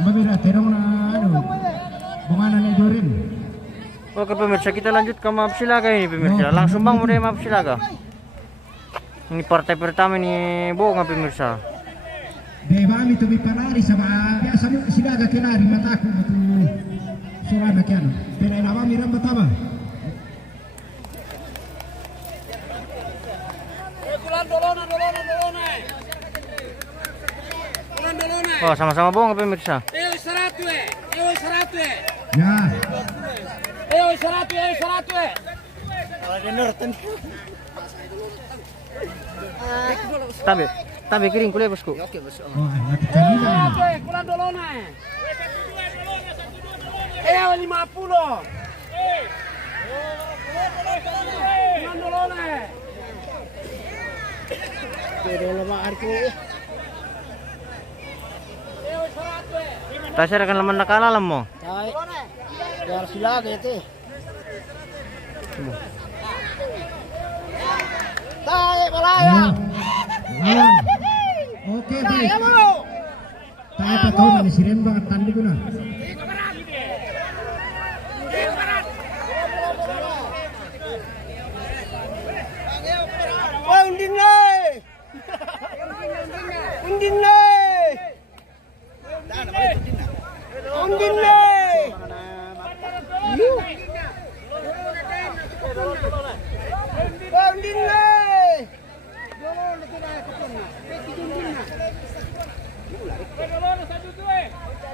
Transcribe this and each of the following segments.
Mabira, terong na ano, bungana na Jorin. Oke pemirsa, kita lanjut ke Maaf Silaga ini pemirsa. Langsung bang mulai Maaf Silaga. Ini partai pertama ini bunga pemirsa. Devami to bipanari sama biasa mo Silaga kinari mataku matu surana kiano. Pero nawami ram batama. Oh, sama-sama bunga pemirsa. Ya. Tabe kiring kuliah bosku. Oh, nanti kanina. Kulan dolona. 50. Kulan dolona. Pero lamaan ko. Tasir akan leman nakalalam mo. Tay. Biar Silaga ito. Tay, malaya. Oke, baik. Tayo pa to na si Ren banget tandi ko na. Undin le. Undin le. Undin le. Undin le.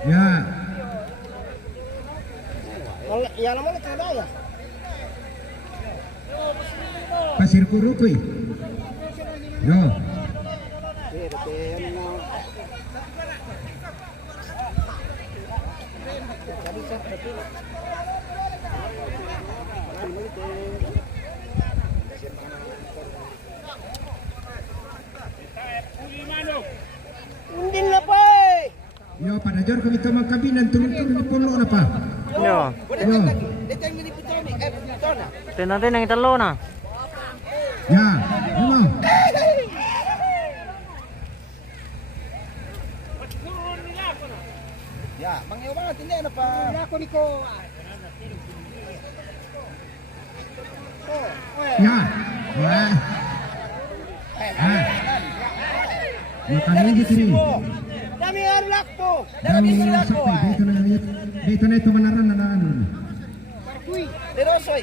Ya. Ya namanya tidak ya. Pasir Kurukoy. Yo. Undin lah pa. Yo, pada jor kami to magkabinan tulong-tulong ni pulo na pa. Yo. Yo. Nanti nang italo na. Ya. Ano? Ya, mangiyo banget hindi ano pa. Ako niko. Ya. Wah. Yo kami di sini. Dami arlak to. Dami sakto dito na ito manaran na ano. Parkuy. Derosoy.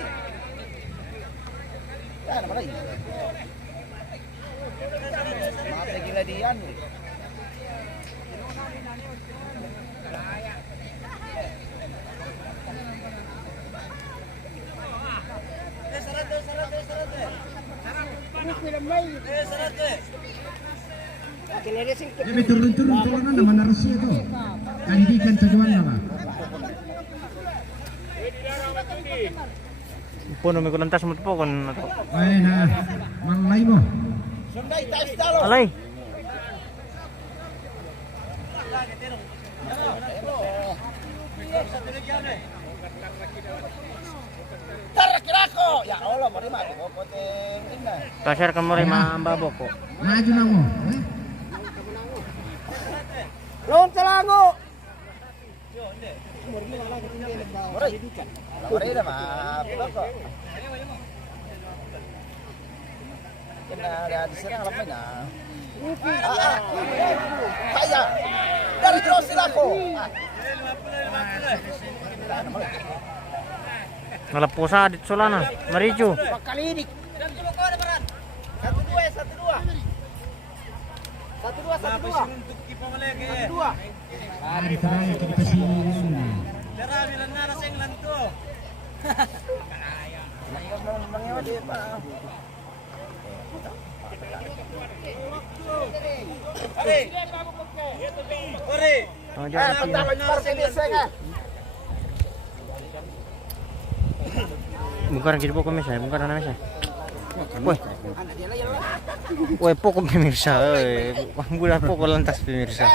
Ya, naman ay. Mate gila diyan. Ya may turun-turun na naman na Rusya to. Kandikan sa gawan na ba? Puno may kulantas mo po kon ato. Ay na, malay mo. Sunday tayo dalo. Alay. Tarakirako. Ya Allah, mari mati ko poteng inna. Tasir kan mulai mambabok ko. Maju na mo. Lon talango. Mari. Mari na ma. Pako. Kena ada di sini alam na. Kaya. Dari terus silako. Ngalapusa dit sulana. Marijo. Pakalinik. 1-2. Ari tayo kita si. Oh, jangan. Bukan gitu pokok saya, bukan anak saya. Woi. Woi, pokok pemirsa. Bulan pokok lantas pemirsa.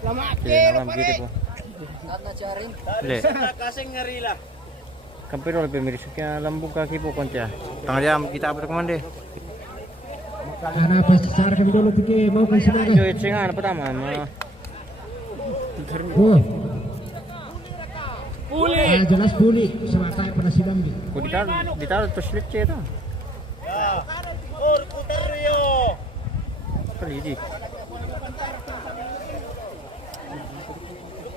Lama kilo gitu po. Le. Kasing ngarila. Kampiro pemirsa kaya lambung kaki po konti tengah jam kita apa komande. Karena pas secara kami dulu pikir mau ke Silaga. Yo etsingan pertama Oh. Jelas puli sama kayak pernah sidang di. kok ditaruh terus lecce itu. Ya. Putar Rio. Pelidi.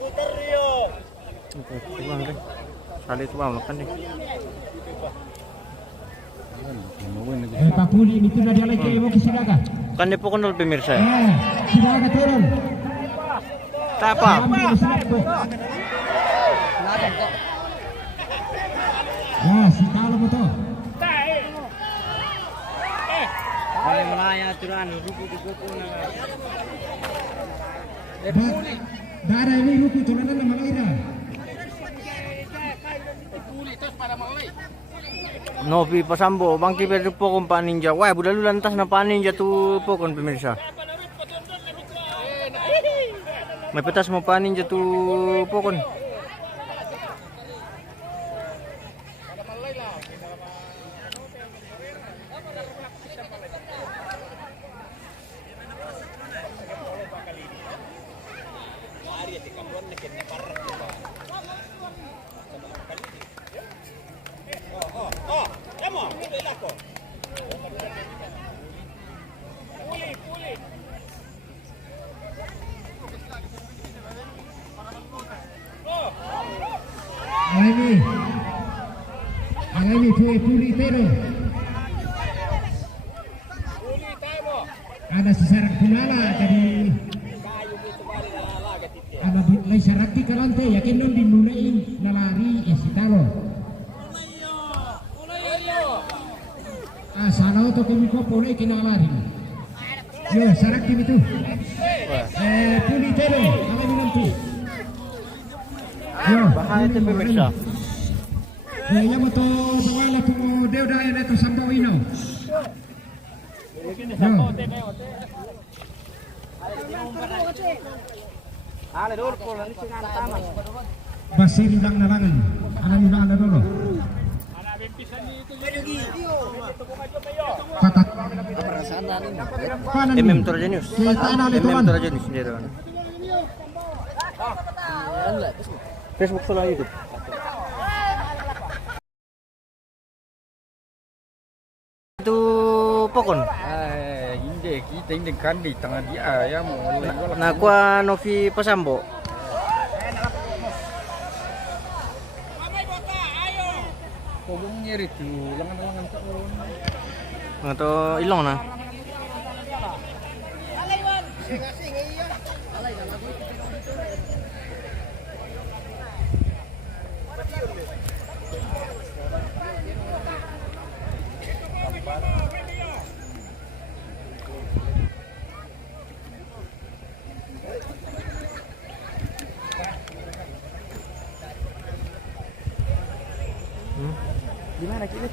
Putar Rio. Oke, bang deh. Kali itu bang makan deh. Pak Puli ini tidak dia lagi mau ke Silaga. Kan dia pokoknya pemirsa. Silaga turun. Tak apa. Ya, si tahu betul. Boleh melaya aturan ruku di kuku Darah ini ruku tulanan nama Ira. Novi pasambo, bangki berdupo kong paninja. Wah, budalu lantas na paninja tu po kon pemirsa. May petas mo paninja tu po kon. Alami Puli pero. Ada sesarak punala jadi ada lay sarati kalante yakin non dimunain nalari esitalo. Sana to kami ko pole kinalari. Yo sarak tim itu. Puli pero alami nanti. Yo Bahaya tu pemirsa. Kaya mo to sawala po deo dahil na ito sambaw ino. Basir lang na langan. Alam mo na ano dolo. Patat. Panan MM Torjenius. Kita anali MM tuan. Torjenius dia doon. Facebook sa YouTube. Itu pokon. Hindi, kita hindi kandi tengah dia ya mau. Nakuha Novi Pasambo. Kobong nyeri tu, langan-langan tahun. Mga to ilong na.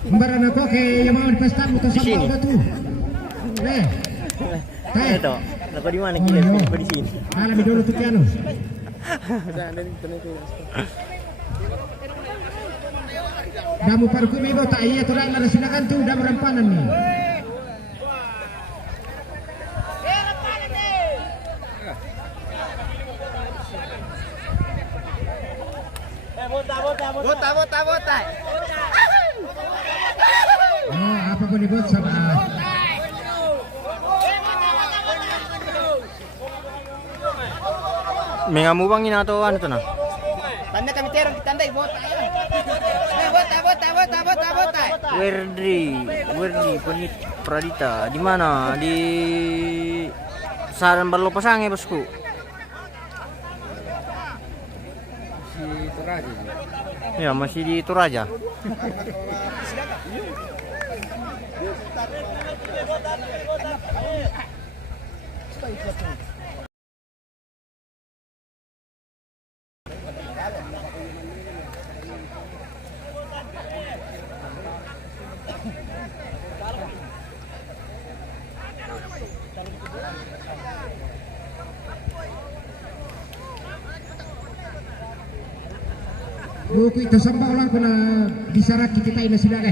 Kembaran ako kay yung mga pesta mo to Di sini. sambaw na to. Ito. Nako di mana kila di sini. Alam mo dolo to piano. Damu paru kumibo tak iya tu lang na silakan tu damu rampanan ni. Bota. Oh, apa pun dibuat sabar. Mga mubangin na to ano to na. Tanda kami terong kitanda bota ya. Bota. Werdi Punit Pradita di mana di Saran Barlo Pasange bosku. Si Toraja. Ya masih di Toraja. Buku itu sambaw lang ko na kisarak kita ini sudah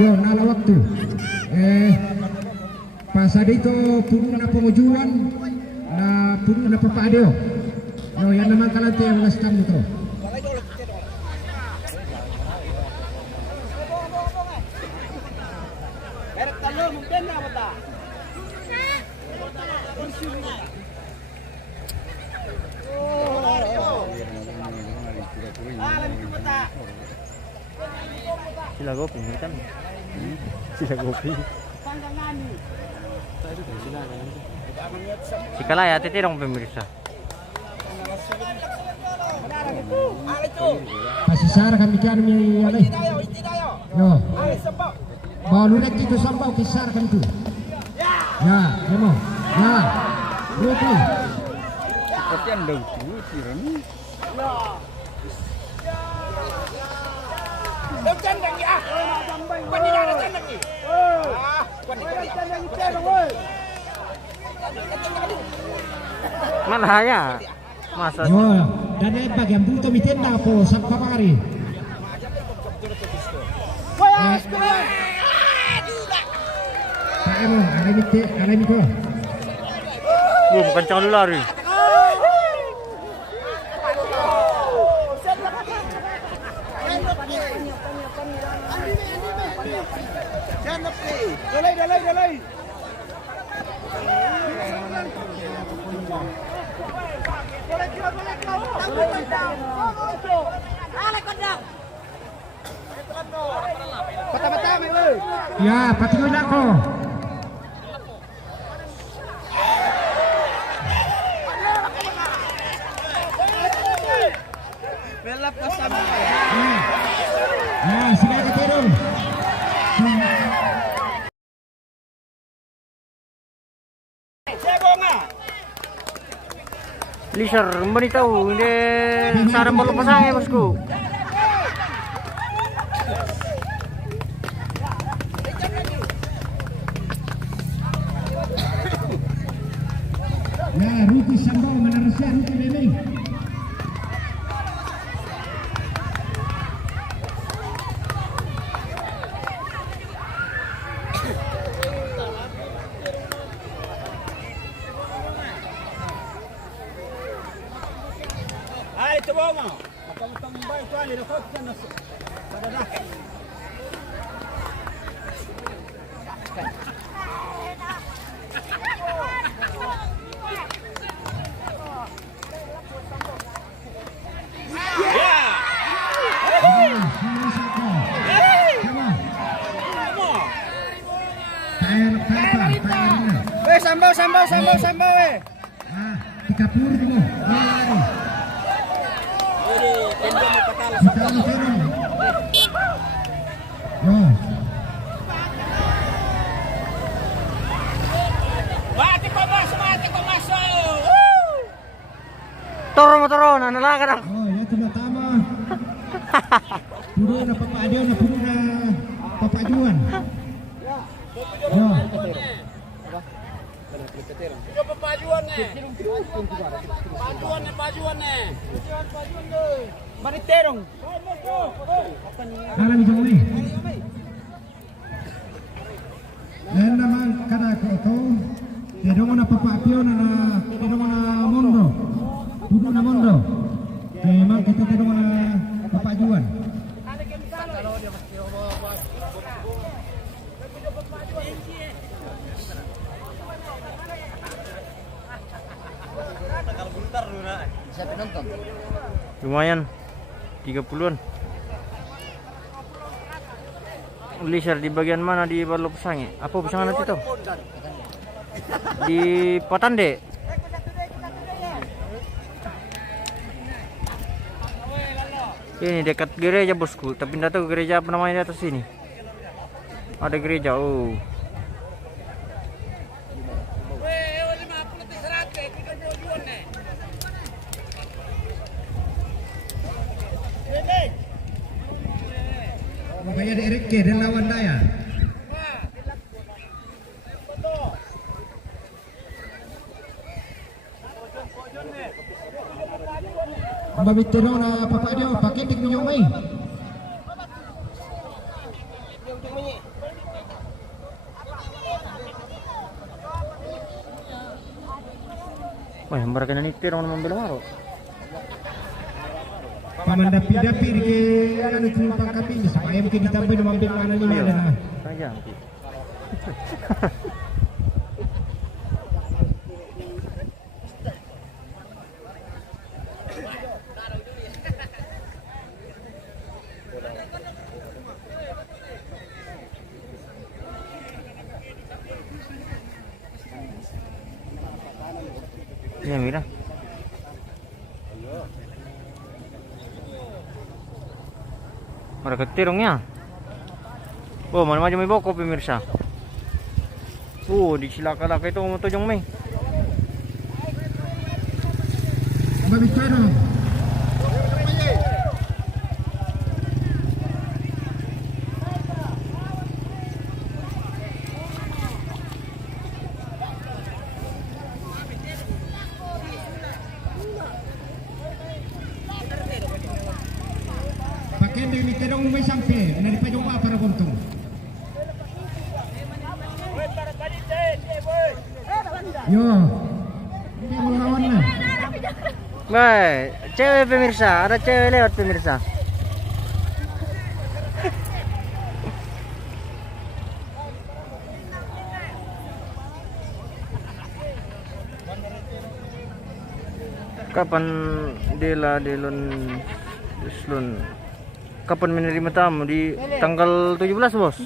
yo nala waktu pasal itu pun na pengujuan na pun na papadio no yan naman kalante ang lastam nito Sila Gopi, hitam. Sila Gopi. Si Kalaya, titirong pemirsa. pasisara kami kian mi alay yo balu lek itu sambau kisar kan tu ya demo ya rupi Seperti yang daun tu, tiran. Mana ya? Masa yo dan bagian buto mi tenda po sa pamari Pak Emo, ada mi ko. bukan calon lari. Dalay. Ya, patungan ako. Ya, sila katirong. Lisar, mbak tahu ini sarang balu pasang ya bosku. Ya, Ruki Sambau menarasya Ruki Bebe. Ay, coba mo. Matang-matang bay ko ali na ko na. Padada. Sambau eh. Ah, 30 mo. Lari. Tendo mo patalo Kita turun. No. Mati pa mas. Toro, nanalakan ako. Oh, ya tama. Puro na papadio na puro na papajuan. Yo. Yo papajuan eh. Pajuan eh. Maniterong. Alam mo ni. Lain naman kada ko. Pero mo na papapio na pero mo na mondo. Puno na mondo. Memang kita pero mo na papajuan. Lumayan 30-an. Lisar di bagian mana di Balu Pesangi? Apa pesangan nanti tuh? Di Patande. Ini dekat gereja bosku, tapi tidak tahu gereja apa namanya di atas sini. Ada gereja, oh. Makanya di Erike dan lawan Daya. Mabitino na papa dia pakai tik minyak mai. Wah, mereka ni tirong naman bilang maro. Pamandapi-dapi di anu tumpang kapi ni supaya mungkin ditambah dengan ambil mana ni mana na. Sayang. Ya, mira. Mereka tirongnya. Oh, mana macam may boko pemirsa. Di silaka-laka itu tumutujong may. Mabitino. Pakai ni kedong may sampai, na dipadong para buntong. Yo, ini melawan lah. Baik, cewek pemirsa, ada cewek lewat pemirsa. Kapan Delon kapan menerima tamu di tanggal 17, Bos?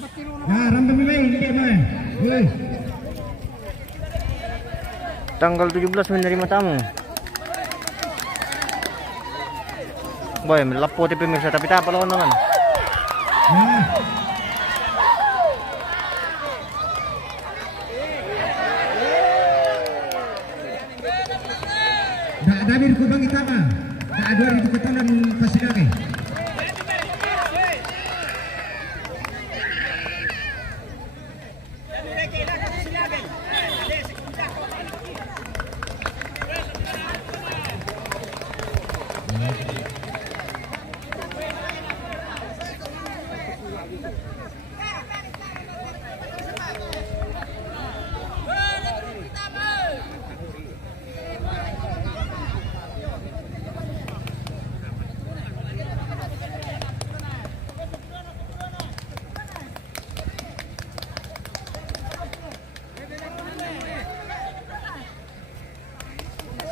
Nah, rambut main dia main. Tanggal 17 menerima tamu. Boy, melapot pemirsa tapi tak apa lawan naman. Nah. Dak Damir kubang itama. Dak dua itu ketulan pasidake.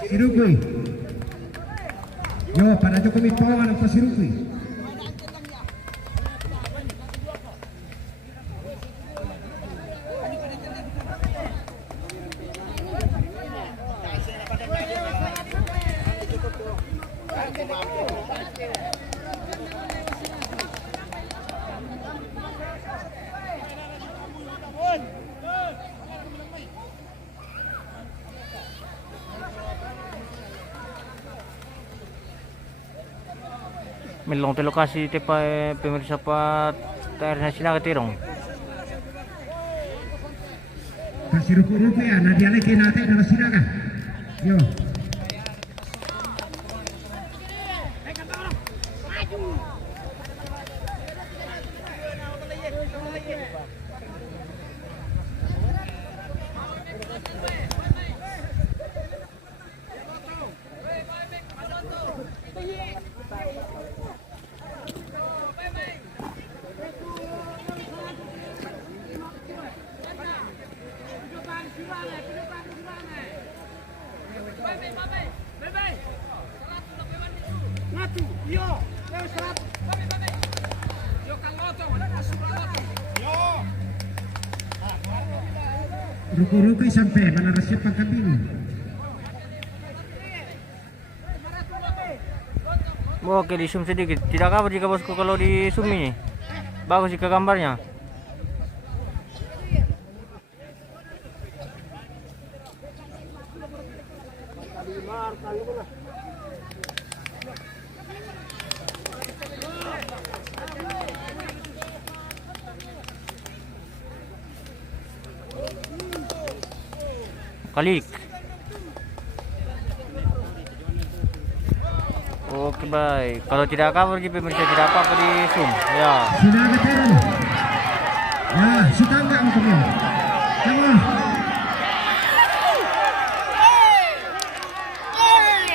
Sirukui. Yo, para Jokowi pawan apa Sirukui? Melong te lokasi te pa pemirsa pa tair na sila katirong. Kasiruku-ruku ya, nadia lagi nate dalam sinaga. Yo. Ruku-ruku sampai mana resep pangkabini. Oke, di zoom sedikit. Tidak apa jika bosku kalau di zoom ini. Bagus jika gambarnya. Kalik. Oke, Baik, kalau tidak cover di pemirsa tidak apa-apa di zoom. Ya. Sinaga Teron. Ya, suka enggak untuknya? Sama.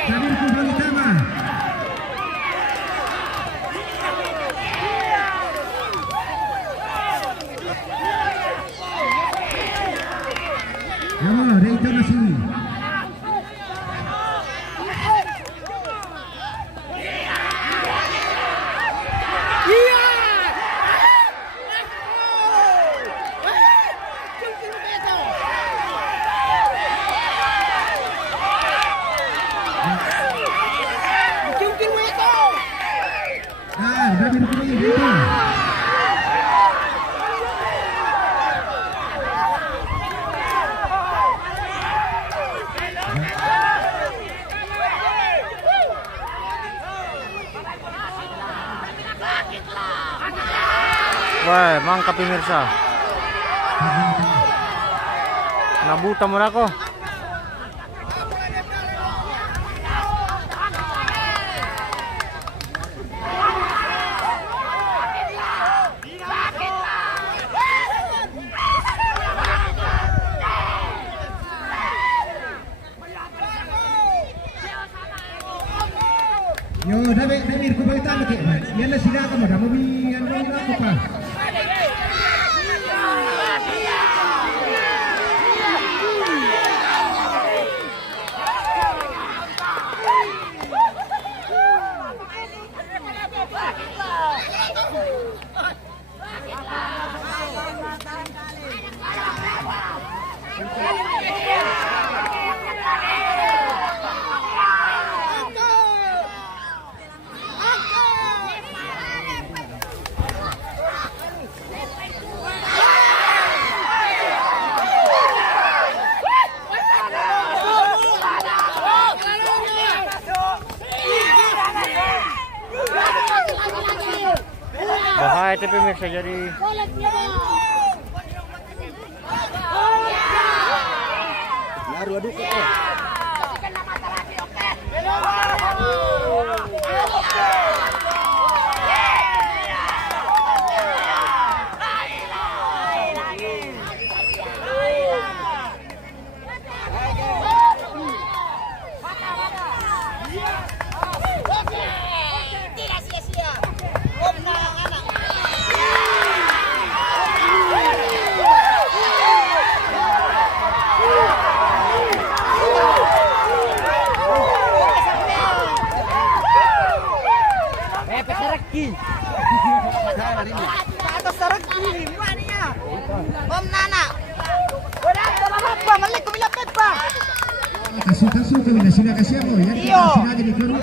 Tabir Kubang Utama. Ya, reintonasi. Tabir Kubang Utama. Wah, mangkap pemirsa. Nabuta mo na ako. Yo, Tabir Kubang Utama ke. Yan na sinaga mo, damo mi ano ako pa. Bahaya itu pemirsa jadi. Baru aduk kok. Tidak sia-sia. Om na anak. Atas saraki, mana ya? Om Nana. Udah, apa? Malik ko milapit pa. Kaso kami na sinaga siya mo. Yan Iyo. sinaga ni Claudio.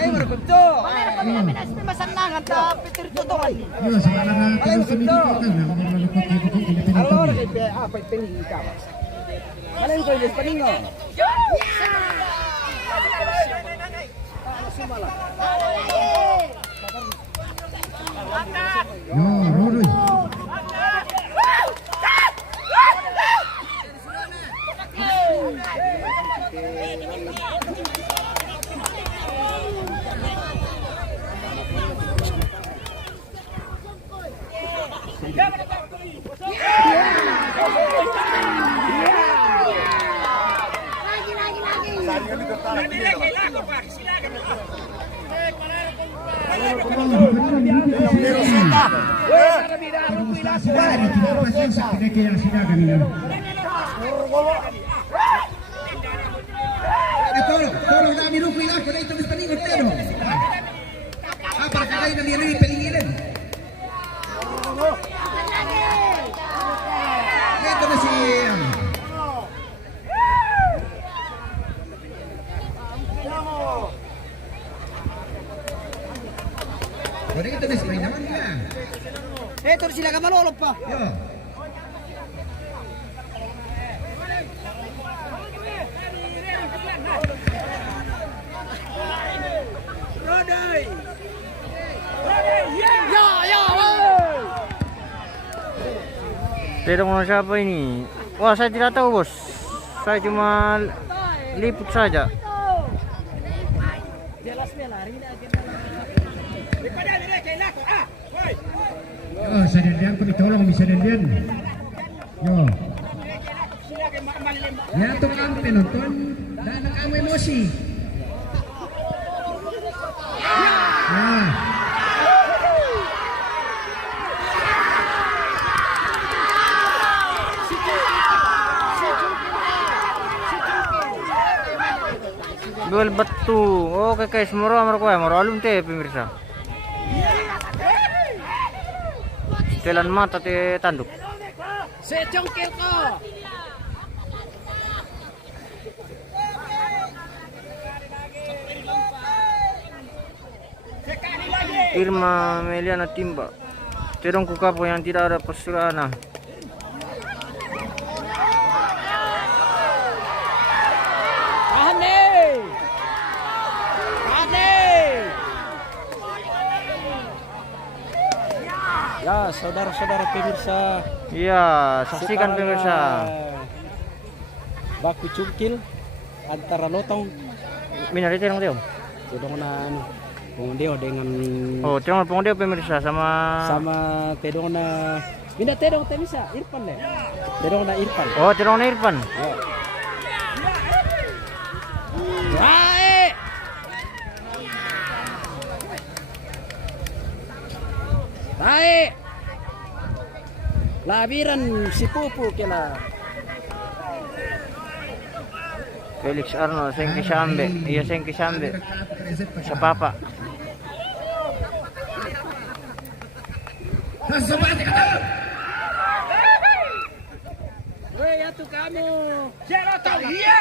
Malay mo minas masanangan ta Peter Tutukan. Yo, sa mga nakakalong sa medyo ko ka na. Malulukot kayo ko Pilipino. Apa pilih ikaw? Malay ko yung paningo. Yo, Rodoy. Tolong na nirukoy ako na ito mas paningot pero. Para kagay na niya rin pelingilin. Ito na si Pwede ito na si May naman ka. Eto sila ka malolog pa. Yo. Tidak mau siapa ini? Wah, saya tidak tahu, bos. Saya cuma liput saja. Oh, sa Dendian ko itulong kami sa Dendian. Yo. Ya to ang penonton dahil ang emosi. Ya. Duel batu. Oke guys, moro alum teh pemirsa. Setelan mata teh tanduk. Secongkil ko. Irma Meliana Timba. Terong kukapo yang tidak ada pesurana. Ya, saudara-saudara pemirsa. Iya, saksikan pemirsa. Baku cungkil antara lotong Minari terong teo. tedongan pengundeo dengan Oh, terong pengundeo pemirsa sama tedongan bina tedong temisa Irfan deh. Tedongan Irfan. Oh, terong Irfan. Ya. Baik. Baik. Labiran si Pupu kena. Felix Arno, Sengki Sambe. Iya, Sengki Sambe. Sa papa. Weh, ya tuh kamu. Iya.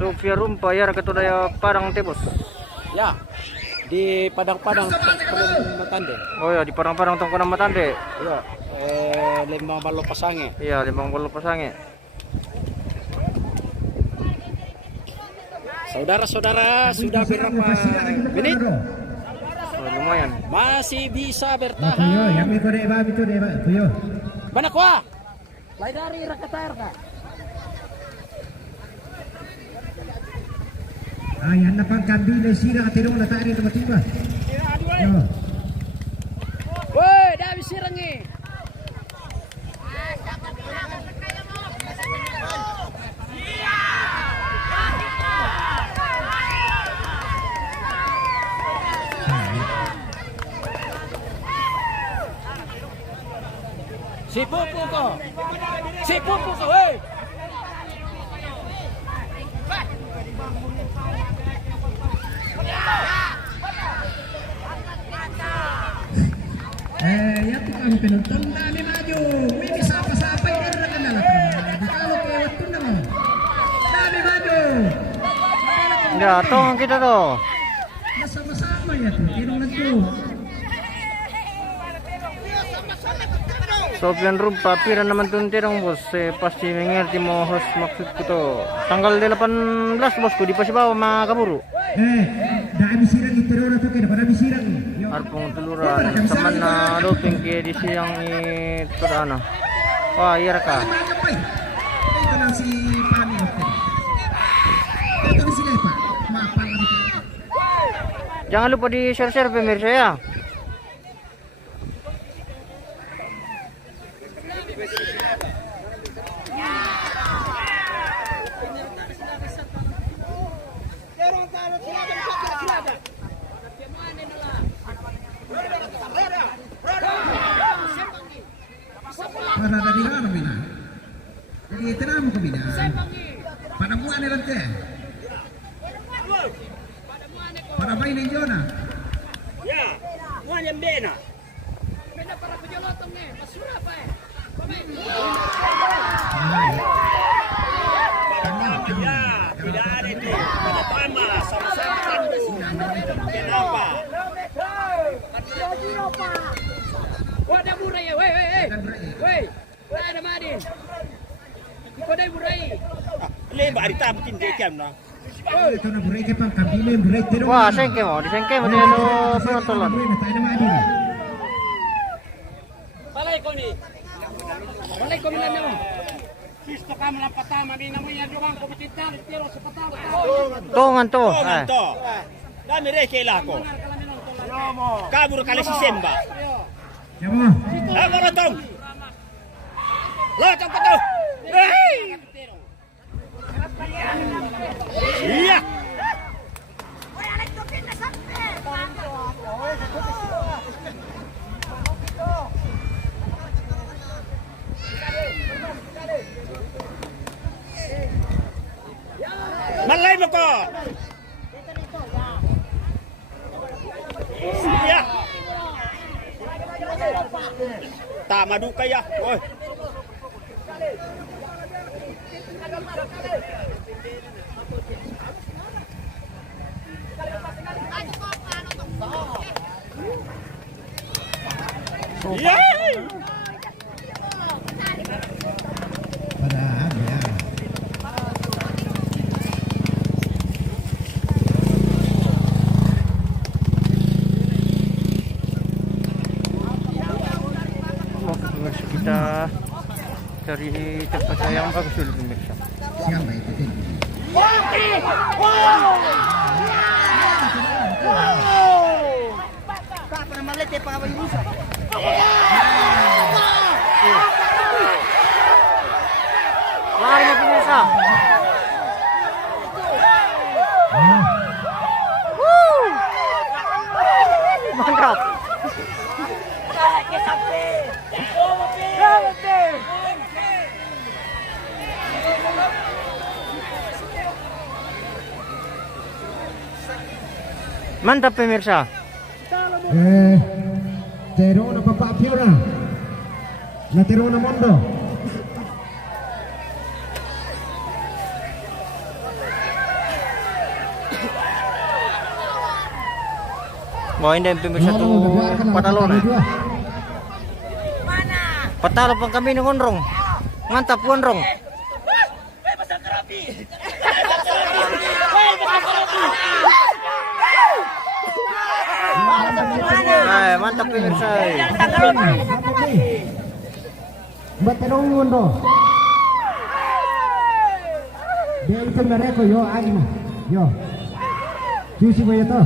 Sofia Rumpa ya ketudaya Padang Tebos. Ya, di Padang-Padang Matande. Oh ya, di Padang-Padang Tongkonan Matande. Ya, Lembang Balo Pasange. Iya, Limbang Bolo Pasange. Saudara-saudara, sudah berapa menit? Oh, lumayan. Masih bisa Kuyo, bertahan. yang iko deh ba itu deh ba. Kuyo. Mana kuah? Lain dari Rakatar kak. Yan na pang kambile sira at tinong natari na matiba. Yo. Woi, dah habis sirangi. Si Pupu ko, hei. Ya tuh kami penonton dami maju. Mimi sapa-sapa ini ada kendala. Kalau lewat pun nama. Dami maju. Ya, tong kita tuh. Sama-sama ya tuh. Tinong nagto. Sofian Rumpa, pira naman tun terong bos. Pasti mengerti mo host maksudku tuh. Tanggal 18 bosku di Pasibawa makaburu. Dami sirang itero na tuh kaya dami sirang. Yo. Arpong tuluran teman na doping ke di siang itu ana. Wah, iya ka. Magapay. Ito lang si Pani. Ito sila pa. Mapang dito. Jangan lupa di share-share pemirsa ya. Para dari mana bina? Jadi tenang mo ko bina. Panamuan ni rante. Para bay ni Jona. Ya, muan yang bena. Ya, tidak ada itu. Pertama, sama-sama tanduk. Kenapa? Wah, ada burai ya, weh. Weh, ada Madin. Iko ada burai. Lembak di tamkin dekem nah. Ito na buray kay pang kambile buray tero. Wah, sengke mo, di sengke mo dia lo penonton. Buray na tayo na maadin. ko ni. Walay ko man mo. Sisto ka man patama di na mo yan yung kompetitan pero sa patama. Tongan to. Tuongan to. Dami rekeila ko. Kabur kali si Semba. Siapa? Kabur tong. Lotong pato. Hey! Iya. Malay mo ko. Iya. Tama du kaya. Oy. Yay! Padahal ya. Pemirsa, kita cari tempat yang bagus dulu pemirsa. Siapa itu? Tin? Apa nama lete pa kawan Musa? Lari na pemirsa. Mantap. Mantap pemirsa. Terona Papa Piora. La Terona Mondo. Wah ini pemirsa tuh Patalona. Patalo pang kami ng Gondrong. Mantap Gondrong. Ay, mantap pemirsa. Mbak Terona Mondo. Dia itu mereka yo aing. Yo. Cuci boy itu.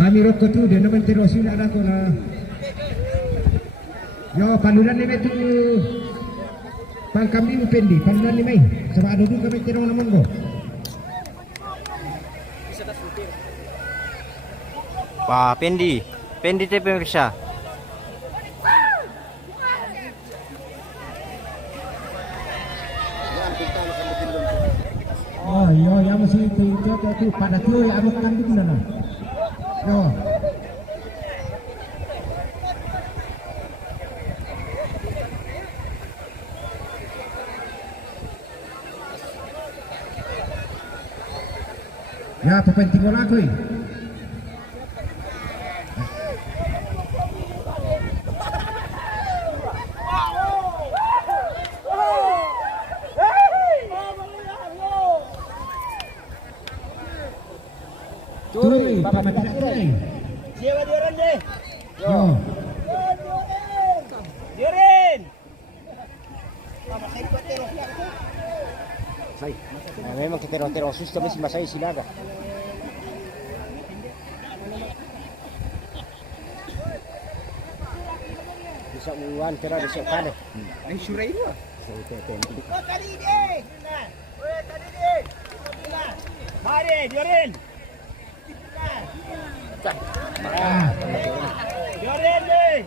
Kami rokok tu dia naman terosin ada ko na. Yo paluran ni metu. Pang kami upendi paluran ni mai. Sama ada dulu kami terong naman ko. Wah, Pendi. Pendi teh pemirsa. Oh yo yang masih itu pada tu yang amuk kandung na. Yo. Ya, pepenting wala ko eh. Turi, pamatak turi. Siapa dioren deh? Yo. Dioren. Memang kita rotero susah masih masai silaga. Bisa muan kira bisa kade. Ai surai dua. Tadi deh. Tadi deh. Mari, dioren. Dioren deh.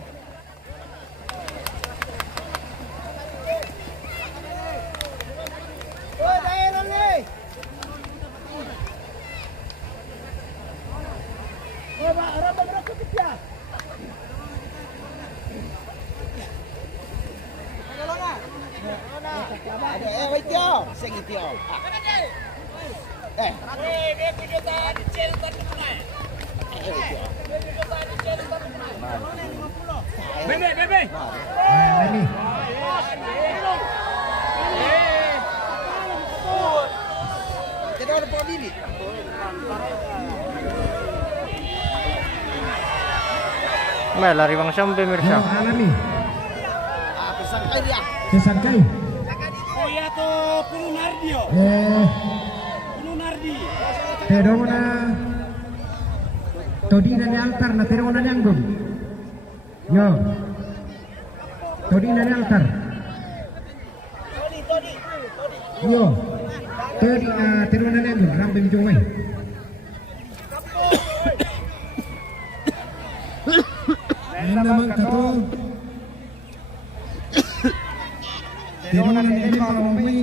Oh, daerah nih. Oh, Pak, orang berapa dia? Ada wait yo, sing itu yo. Bebe, bebe. Ini. orang po dili. May lari bang siyang Yo, pemirsa. alami. Pesangkay dia. Sesangkay. Oh ya to Puno Nardio. Puno Nardi. Pero na todi na ni altar na pero na nyanggung. Yo. Todi na ni altar. Yo. Todi na pero na nyanggung rambing jongay. Yan naman kato. Pero na ni pamamay.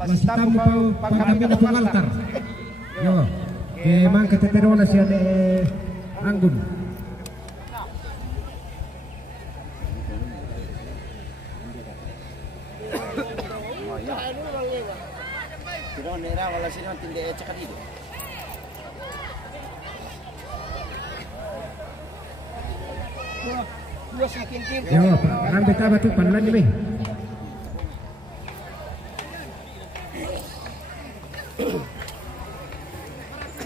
Masih tamu pau pagkami na pong altar. Yo. Emang ketetero na siya ni Anggun. Pero nera wala sino tindi cakap itu. Dua sakin tim. Yo, parang betapa tu panlan ni.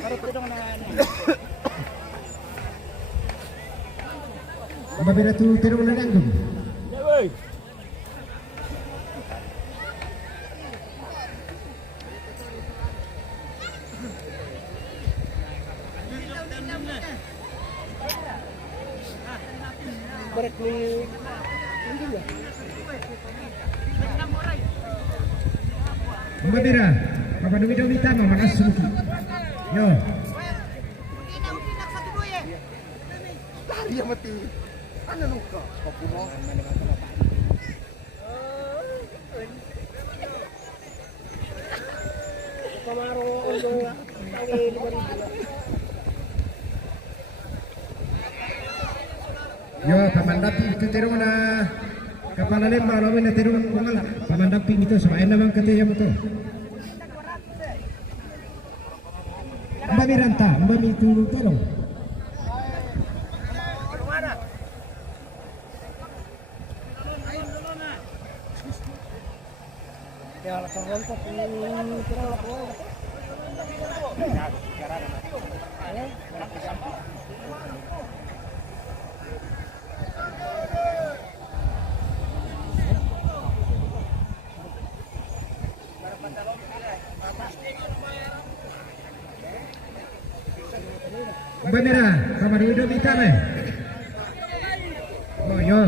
Baru tudong na Mabira tu tero na Anggun. Mabira, apa dumi dumi tama manas suki. Yo. dia mati. Ano nung ka? Papuno. Kamaro ulo tangi libari. Yo, pamandapi ketero na kapala lemba lawan na tero bungal. Pamandapi itu sama naman ketero mo to. Mbami ranta, mbami tu tero. Ya, la rontok ni kira la ko. Mbamira, kamar udah bitame. Oh yo.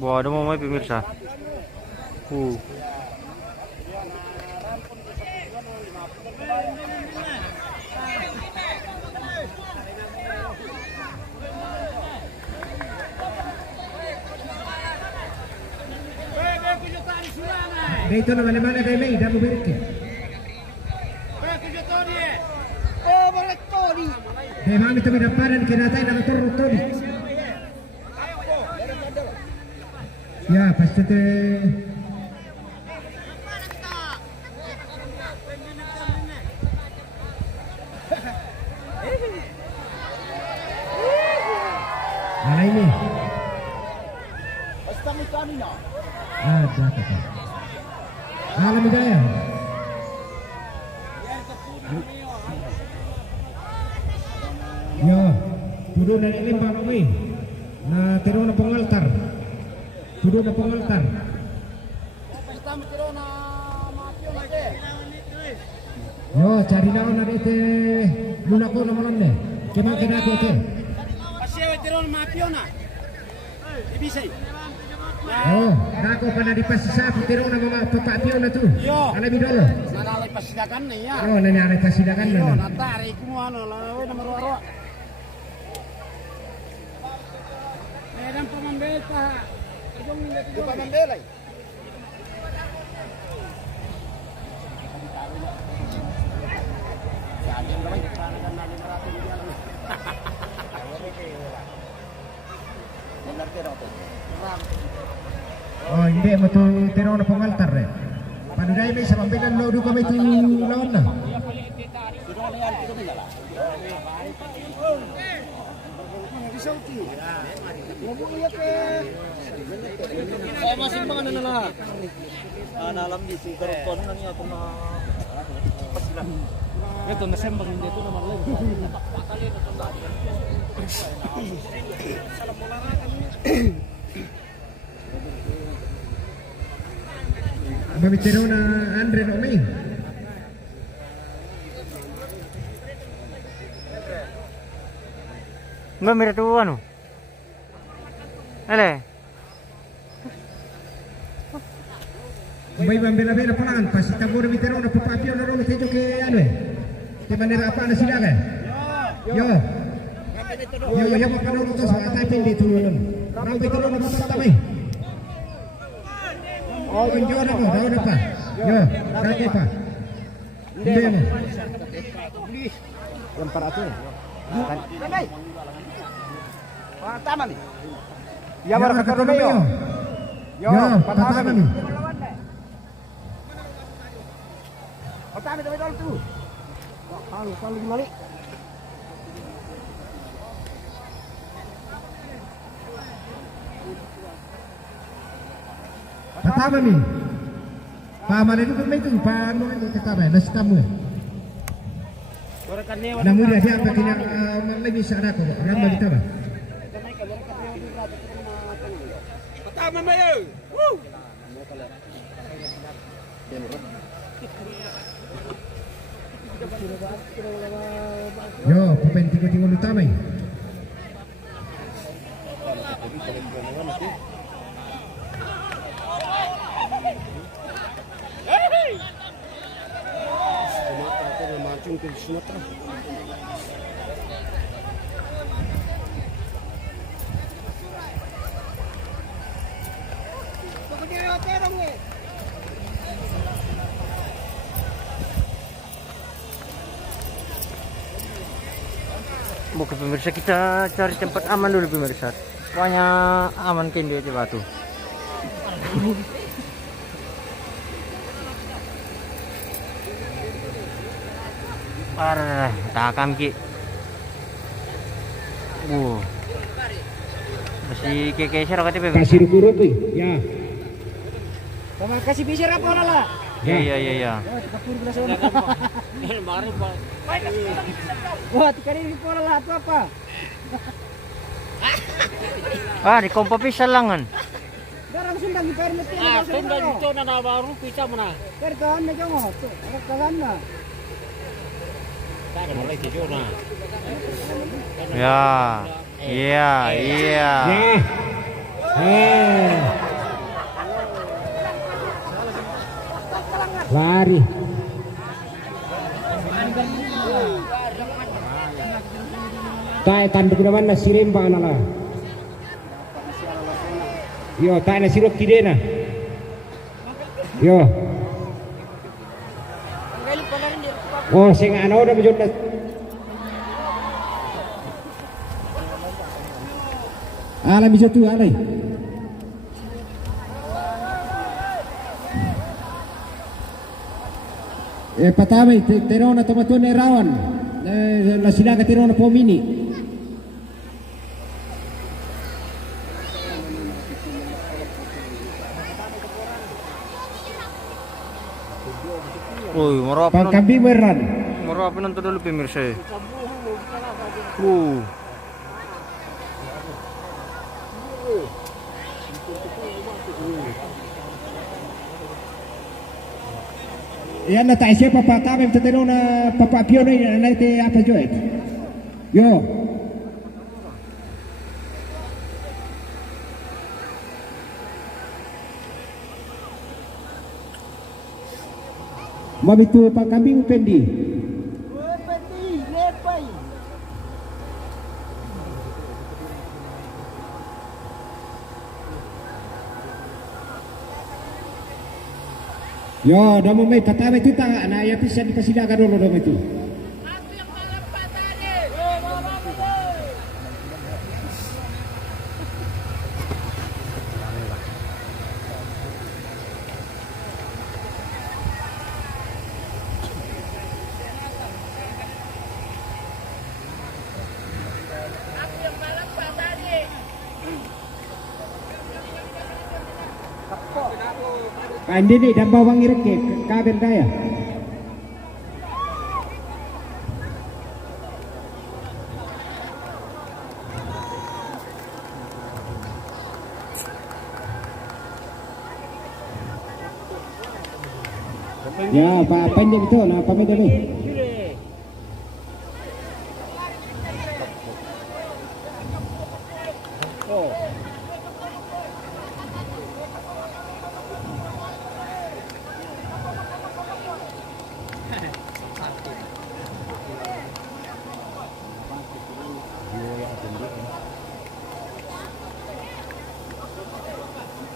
Buah ada mau may pemirsa. Dito na mana kay May, damo berke. Oh, balik Tony. Dai mami to midaparan kinatay na turro todi. Ya, pasti te Mana ini? Basta mo kami na. Ada kata. Alam Hidayah. Yo, tudo na lembang kami. Na tiro na pong altar. Tudo na pong altar. Basta mo tiro na mapio na de. Yo, cari naon na dito. Luna ko na malon ne. Kema kena ko te. Pasiew tiron mapio na. Ibisay. Oh, nako pa na di pasisa tiro na mga papapio na tu. Yo. Alami dolo. Nanalay pasidakan na ya. Oh, nangyari pasidakan na. Yo, natari ko mo ano, lawe na maro-aro. Meron pamambel pa. Di pa mandelay. Sabi ang gawin, sana ka namin natin hindi alam. Nagtiro ko. Oh, hindi mo tu tiro na pong altar eh. Panuday may sa pambilan lo do kami tu lawan na. Tiro na yan, tiro nila. Rizalti. Mabuhay ka. Oh, masih mga ano na lang. Nalam di si karon na niya kung na pasilan. Ito nasembang dito naman lang. Mamitiro na Andre Romy. Mbak mira tu ano? Ale. May bambela-bela pa lang. Pasi tabur mitiro na papapyo na ron. Tejo ke ano eh. Di manera apa na sila ka? Yo. Yo mapanood to sa atay pindi tulungan. Rang mitiro na papatamay. Oh, injo na ko. Daw na pa. Yo, kake pa. Hindi mo. Yang para tu. Bye. Tama ni. Ya baru kata yo. Yo, patama ni. Patama tu betul tu. Kalau gimana? Patama ni. Paman itu kan itu paano itu kata ba nas kamu. Namun dia apa kini orang lagi sana ko. Orang kita ba. Patama mayo. Woo! Yo, pemain tiga-tiga utama ini. Oke pemirsa, kita cari tempat aman dulu pemirsa. Pokoknya aman kini aja batu. Parah, takam ki. Masih kekeser kata pemirsa. Kasih kurut tuh. Ya. Terima kasih bisa apa lah. Iya. Wah, tiga ini pola lah apa? Di kompo pisah langan. Garang sundang di permit ini. Sundang itu na baru pisah mana? Kertaan na jong ho. Kagan na. Kada mulai tidur na. Iya. Lari. Tay tanduk naman na sirin ba nala. Yo, tay na sirok kide na. Yo. Oh, sing ano na medyo na. Alam bisa tu alay. Patamay, tiro na tumatun ni Rawan. Nasila ka tiro na po mini. Pangkabi meran. Marapin nonton dulu pemirsa. Yan na tayo siya papatamay tatino na papapyo na natin apa joet. Yo. Mabitu pangkambing pendi. Yo, dah mau main patama itu tak nak ya bisa dipasidakan dulu dah itu. Hindi ni dan bawang irik ke kabel daya. Ya, Pak pendek itu, nah pendek ni.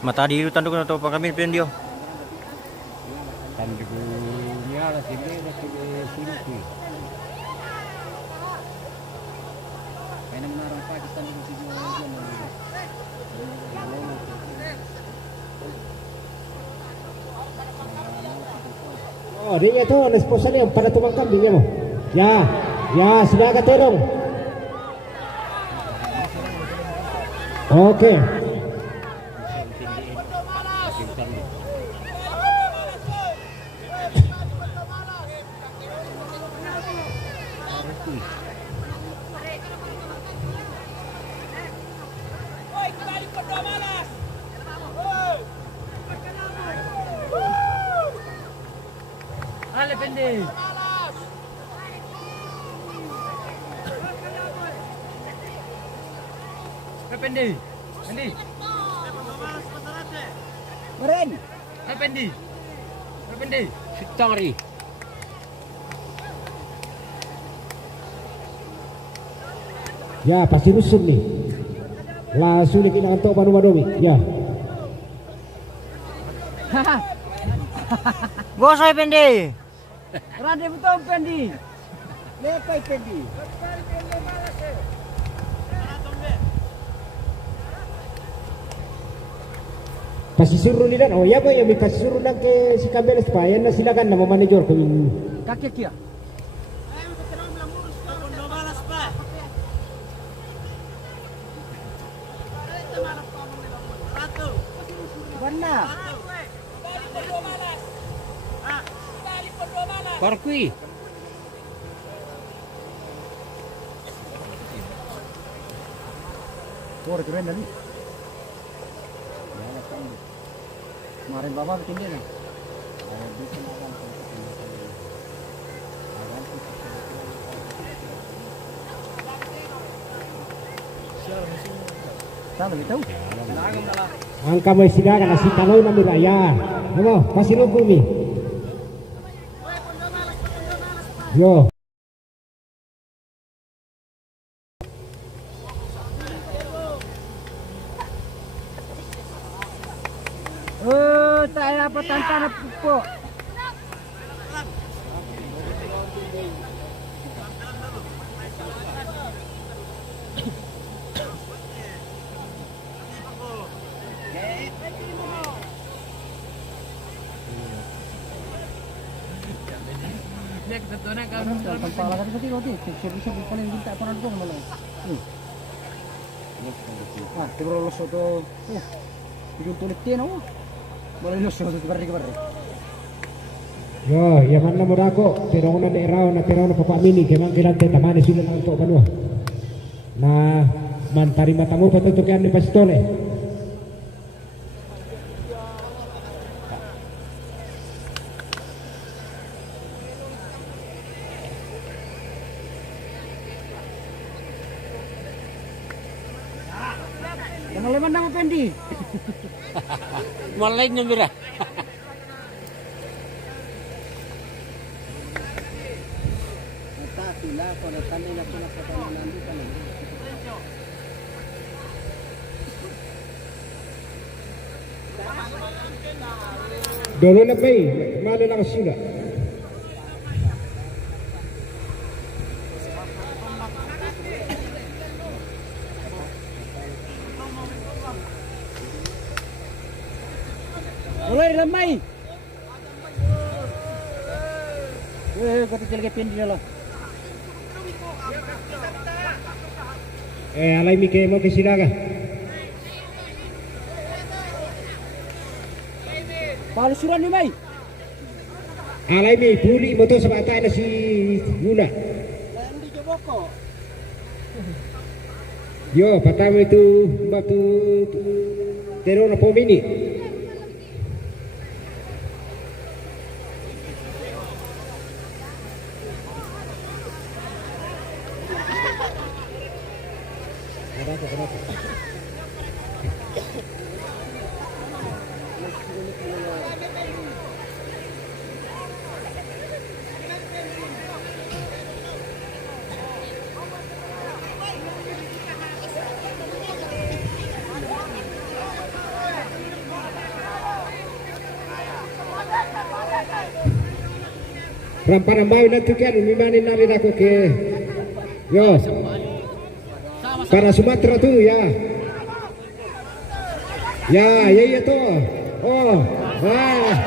Mata di tanduk na to pa kami pendio. Tanduknya lah sini sini. Kaya menarang Pakistan di sini aja. Oh, dia tu esposa dia pada tukang kambing dia mau. Ya, ya sudah agak terong. Oke. Ale pendek. Pendi. Pendi. Keren. Pendi. Pendi. Sitari. Ya pasti rusun nih. Langsung dikira untuk Banu Madomi. Ya. Bos ay pendi. Rande betul Pendi. Lepai Pendi. Pasti suruh ni dan oh ya boy yang pasti suruh lang ke si Kabel supaya na silakan nama manajer kami. Kaki kia. Warna. Parkui. Wah, keren tadi. Kemarin bapak bikin dia. Saya lebih tahu. Angka may silakan na si Tanoy na Miraya. Ano, pasilog mi. Yo. Tayo apa tanpa po. Tanpa alasan seperti roti, bisa paling minta panan pun malah. Ah, tebro los otro. Yung tulik din ako. Malah los otro barri. Yo, yaman na mura ko. Pero na nairaw na papamini. Kaya man kilante tamani sila na ito kanwa. Na mantari matamu patutukian ni Pastole. Leman nama Pendi. Malay niya mira. Sila kalau kanila pinapatanan nandito kan. Dolo na bay, mana na kasila. Mulai lamai. Kata jelek Pendi lah. Alay mi kayo mo kisilaga. Palusuran ni May. Alay mi puli mo to sa bata na si Yuna. Hindi ke boko. Yo, patama itu batu terong na pomini. Rampai na tukian mimani nari aku ke yo para Sumatera tu ya ya tu oh wah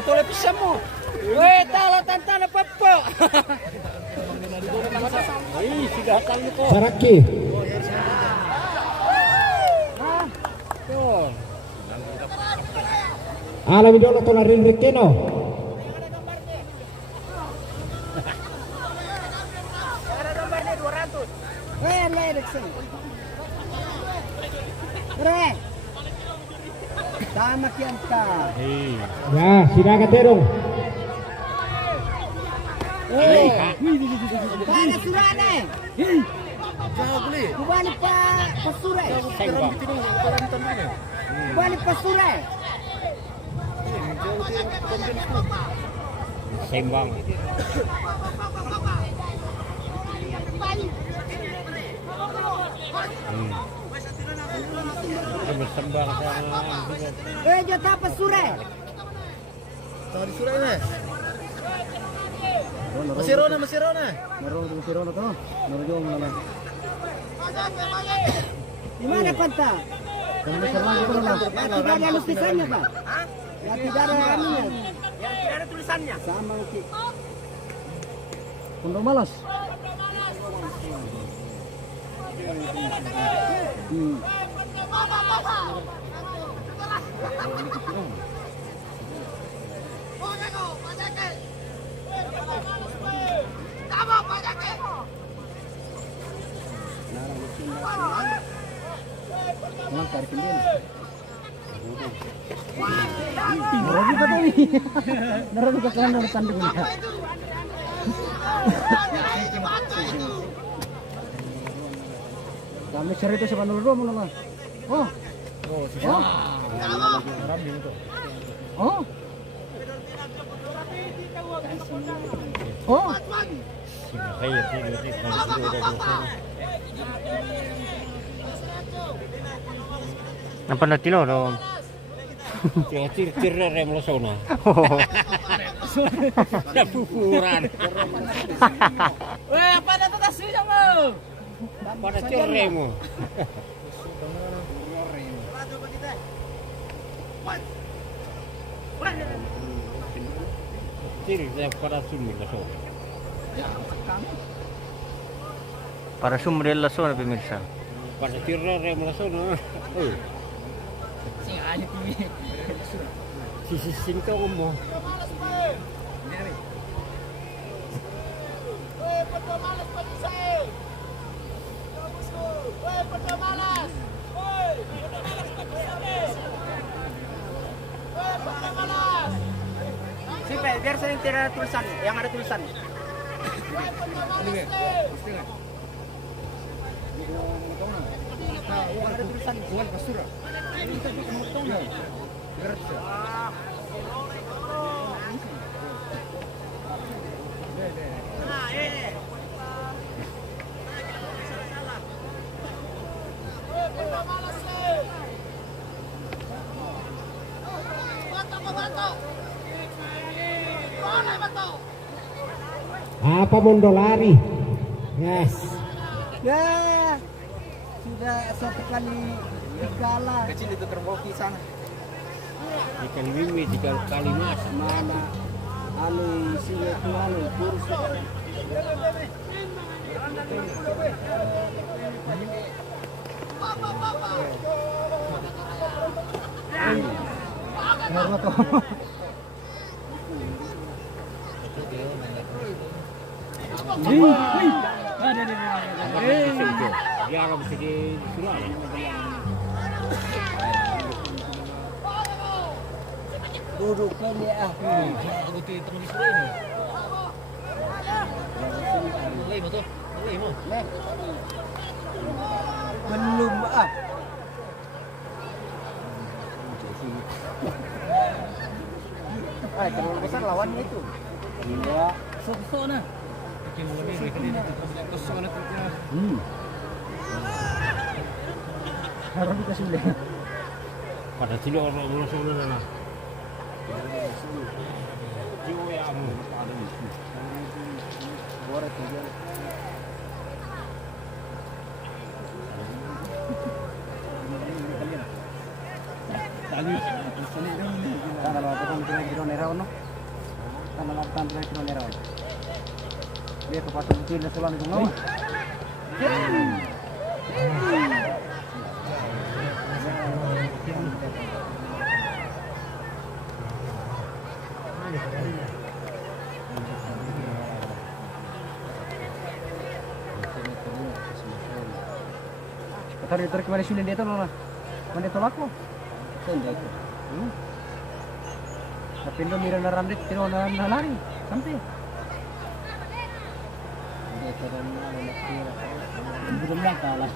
Ato le pisang mo. Weh, talo tantana papo. Ay, sigatan mo ko. Saraki alam idolo to na rin Rikino Weh, ledek sini. Re. Tama kian ka. ya silakan terong Bana surane. Kubani pa pasure. Kubani pasure. Sembang. Bersembang sama. Jota pasure. Tadi surai na. Masirona. Masirona to. Narujong na lang. Di mana kanta? Kami serang itu na. Tidak ada lukisannya, Pak. Ya tidak ada anunya. Yang tidak ada tulisannya. Sama Ki. Pondok Malas. Melangkar kendin. Narabi ka tayo. Narabi ka kanan ng tanda ko na. Kami cerita sa panulro mo naman. Oh. Oh, siya. Marami ito. Oh. Oh. Kaya Nampak na tino no. Tir rem lo sona. Pupuran. Weh, apa ada tasnya mo? Pada tir remo. Tir para sumber laso. Para sumber laso na pemirsa. Pada tir rem laso no. Sisi sinto mo. Simple, biar saya tidak ada tulisan, yang ada tulisan. Yang ada tulisan, bukan pasura. Ini tadi kamu tahu nggak? apa Mondo lari yes Ya. Sudah satu kali kalah. Kecil itu terbukti sana. Ikan mimi 3 kali mas. Mana anu sini anu kurus. Biar bisa disuruh. Duduk kan dia. Belum ah. Terlalu besar lawannya itu. Iya. So nah. Harus dikasih boleh. Pada sini orang langsung lah. Jiwa yang ada di sini. Borat dia. Kalau apa pun kira nerawan no. Kalau apa pun kira nerawan. Dia kepatu kecil selang itu ngau. Tarik kemana sudah dia tu lah. Mana tolak ko? Sendiri. Tapi no mira na ramdit tiro na nalari. Sampai. Dia turun na nakira. Belum lang kalah.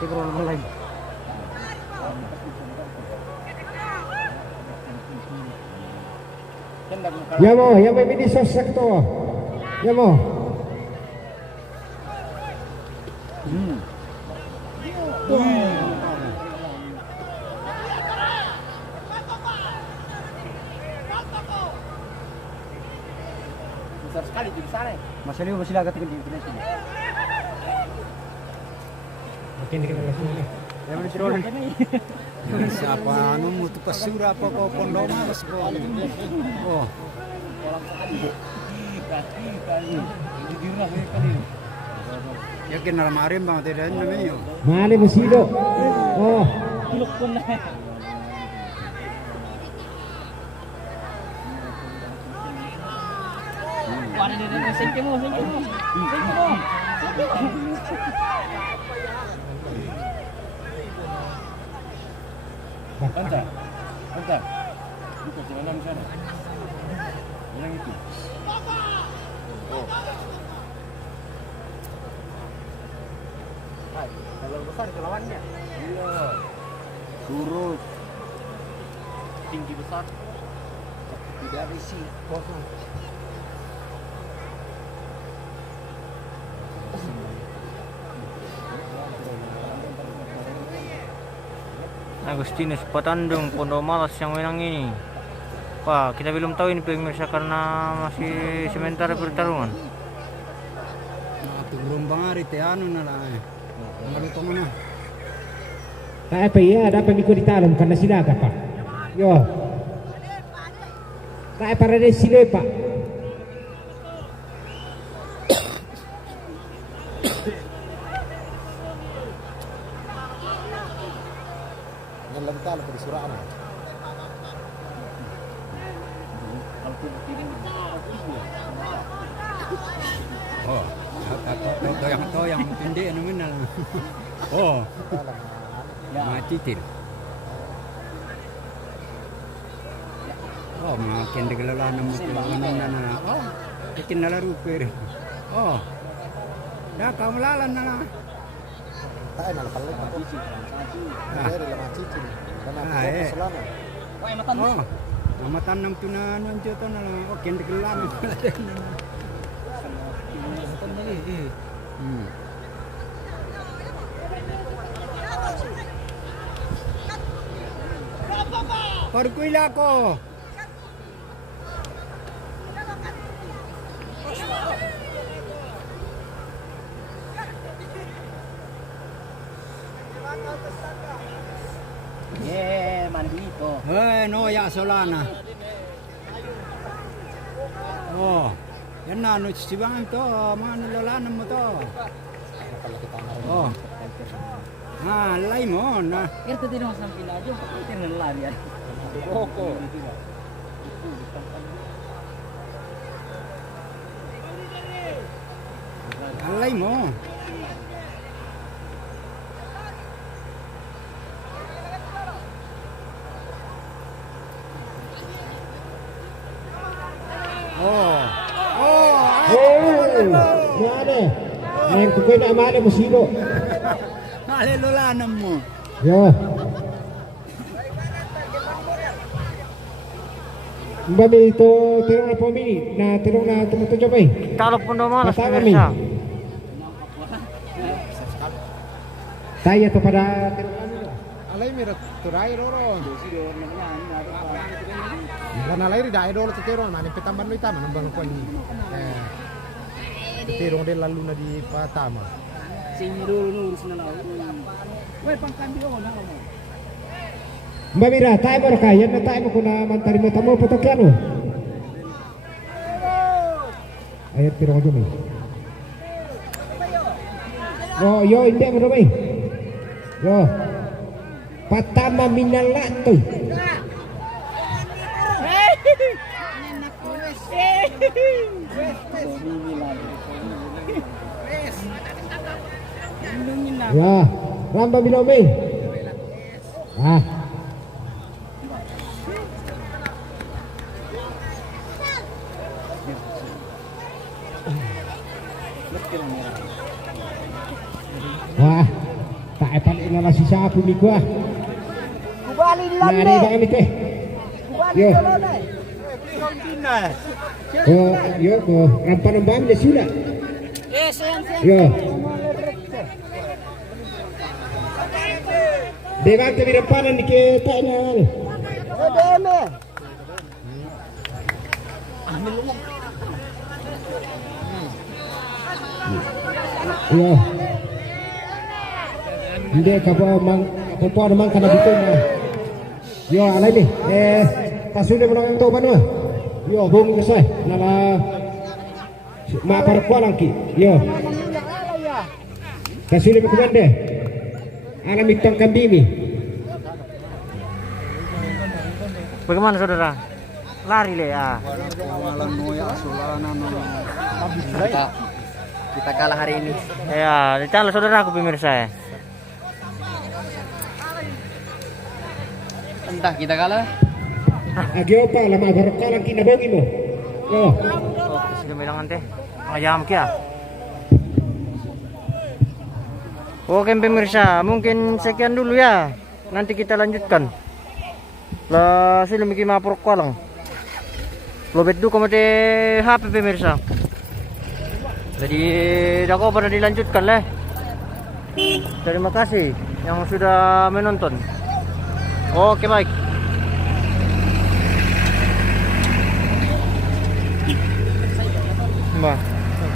Siguro naman lang. Ya mo, yang may minisos sakto. Ya mo. Besar sekali di sana. Masih agak tinggi di sini. Makin dikenal sini. Ya mana turun. Siapa anu mutu pasura apa kau pondok mas kau? Oh, yakin almarim bang tidak namanya. Mali musido. Oh. Bentar. Itu jalan sana. Yang itu. Kalau besar itu lawannya. Iya. Kurus. Tinggi besar. Tidak isi kosong. Agustinus Patandung Pondok Malas yang menang ini. Wah, kita belum tahu ini pemirsa karena masih sementara pertarungan. nah turun bang hari anu nala. Maluto mana? Tak apa ya, ada pengikut di dalam karena silaga pak. Yo. Tak para de sile pak. Lental pada suraan. Oh, yang pendek anu mana? Oh, mati til. Oh, makin digelalan mutu anu nana. Oh, bikin nala ruper. Oh, dah kamu lalan nana. Tak enak kalau itu. Dia dalam cici. Karena selama. Oh, amatan nam tunan anjo to nala. Oh, ken digelan. Perkuila ko. Mandi itu. No ya solana. Oh, yan na, ano, sibangan to, mga nilalanan mo to. Oh. Lay mo, na. Ito din ang sampai na dyan. Ito na lang yan. Oko. Lay mo. Oh. Mana? Yang tukay na amana mo sino? Nalilalanan mo. Yo. Mbami ito tirong na pamili na tirong na tumutunjo ba eh? Talok po daw mga Basta pemirsa. Saya to pada tirong ano. Alay mi turay roro. Lan alay ri dai dolo tetero man pitamban lo itama nambang ko ni. Tetero de lalu na di patama. Sinururus na lang. Weh, pangkambyo ko na mo. Mbamira, tayo mo ka. Yan na tayo mo kung na mantari mo tamo patokyan mo. Ayat tirong ko dyan eh. Yo, hindi mo naman eh. Yo. Patama minalato. Ya, ramba minome. Ah. Wah, tak epan ina si sapu mi gua. Kubalin lang Nah, ada kami teh. Yo. Yo, ko rampan bam de sudah. Yes, yan. Yo. Dewa ke depan ni ke tak na. Deme. Yo. Hindi ka po mang po naman kana dito na. Yo, alay ni. Tasuli mo lang to ba no? Yo, bung kasay. Nala maparkwa lang ki. Yo. Tasuli mo kumande. Alam itong kambimi. Bagaimana saudara? Lari le ya. Kita kalah hari ini. Ya, ditalah saudara aku pemirsa ya. Entah kita kalah. Agyo pa lama barokah lang kinabogi mo. Yo. Oh, sudah bilang teh. Ayam kia. Oke pemirsa, mungkin sekian dulu ya. Nanti kita lanjutkan. Lah sila mikir mapurok ko lang. Lobet du komite HP pemirsa. Jadi dako pada dilanjutkan lah. Terima kasih yang sudah menonton. Oke baik. Mbak.